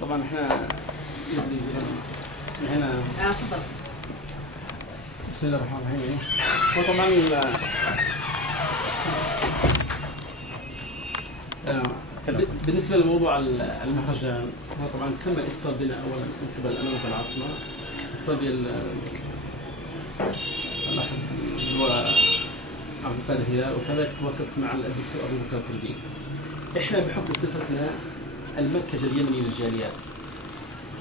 طبعا احنا اسمحينا. تفضل. بسم الله الرحمن الرحيم. وطبعا بالنسبه لموضوع المهرجان، هو طبعا تم الاتصال بنا اولا من قبل امانه العاصمه، اتصال بالاخ اللواء عبد القادر هلال، وكذلك تواصلت مع الدكتور ابو بكر الكلبي. احنا بحكم صفتنا المركز اليمني للجاليات،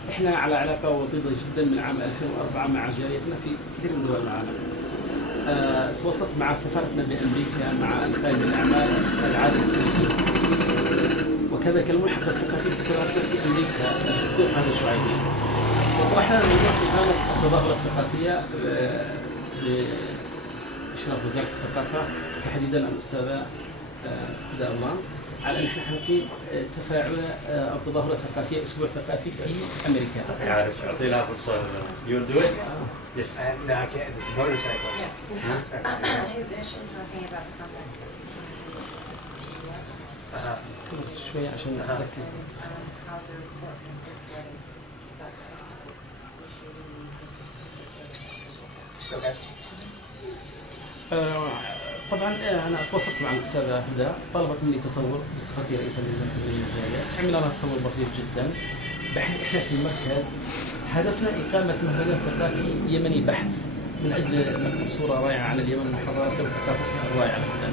احنا على علاقه وطيده جدا من عام 2004 مع جاليتنا في كثير من دول العالم. تواصلت مع سفارتنا بامريكا مع القائم بالاعمال الاستاذ عادل السويدي، وكذلك الملحق الثقافي بسفارتنا في امريكا الدكتور فهد الشعيبي. وطرحنا موضوع إقامة التظاهرة الثقافية بإشراف وزارة الثقافة، تحديدا الأستاذة هدى الله، على أن نحن نقيم تفاعل أو تظاهرة ثقافية، أسبوع ثقافي في أمريكا. يعرف أعطي لها فرصة. You'll do it? Yes. No, I can't. It's motorcycles. His initial talking about the context. شوية عشان نتذكر. How the report has been spreading about the festival, initiating Okay. طبعا انا تواصلت مع الاستاذه هدى، طلبت مني تصور بصفتي رئيسا للجاليه، عملنا لها تصور بسيط جدا، بحيث احنا في المركز هدفنا اقامه مهرجان ثقافي يمني بحت، من اجل نقل صوره رائعه عن اليمن وحضارتها وثقافتها الرائعه جدا.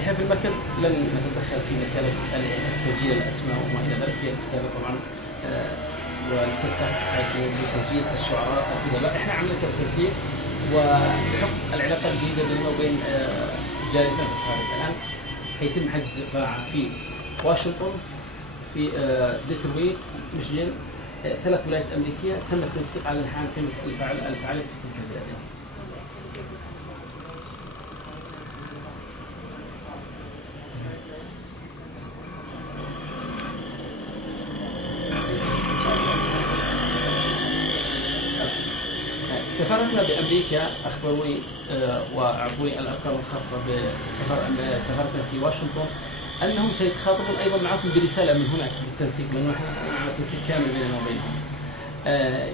احنا في المركز لن نتدخل في مساله تسجيل الاسماء وما الى ذلك، هي الاستاذه طبعا والاستاذ فهد بتسجيل الشعراء الادباء، احنا عملنا التنسيق وبحكم العلاقه الجيده بيننا وبين جاليتنا في الخارج. الان حيتم حجز قاعه في واشنطن، في ديترويت، ميشيغان، 3 ولايات امريكيه، تم التنسيق على ان نقيم الفعاليات في تلك البلاد. سفارتنا بامريكا اخبروني واعطوني الارقام الخاصه بسفارتنا في واشنطن انهم سيتخاطبون ايضا معكم برساله من هناك بالتنسيق، لانه نحن على تنسيق كامل بيننا وبينهم.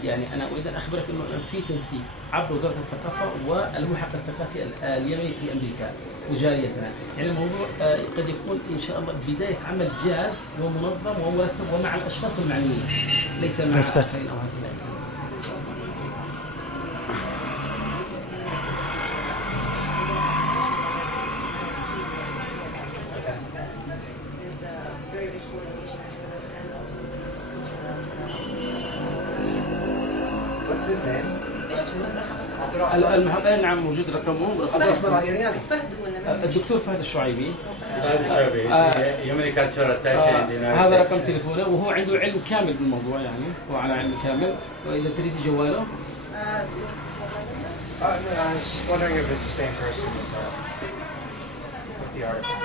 يعني انا اريد ان اخبرك انه في تنسيق عبر وزاره الثقافه والملحق الثقافي اليمني في امريكا وجاليتنا، يعني الموضوع قد يكون ان شاء الله بدايه عمل جاد ومنظم ومرتب ومع الاشخاص المعنيين، ليس مع بس اخرين او هكذا. There's a very rich coordination between us and also What's his name? المحقق نعم موجود رقمه. فهد ولا الدكتور فهد الشعيبي. يمني كالتشر اتاشي عندنا. هذا رقم تليفونه، وهو عنده علم كامل بالموضوع، يعني هو على علم كامل. واذا تريد جواله. No, I was just wondering if it's the same person as with the article.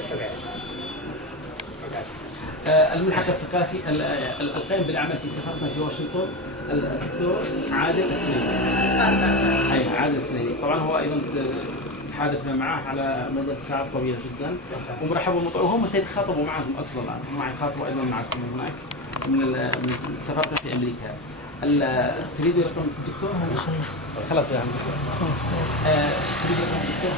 It's okay. Okay. الملحق الثقافي القائم بالاعمال في سفارتنا في واشنطن الدكتور عادل السنيني. اي عادل السنيني، طبعا هو ايضا تحادثنا معه على مدى ساعات طويله جدا، ومرحبا وهم سيتخاطبوا معكم اكثر الان، هم يتخاطبوا ايضا معكم من هناك من سفارتنا في امريكا. تريد رقم الدكتور؟ خلاص يا عم خلاص. تريد رقم الدكتور؟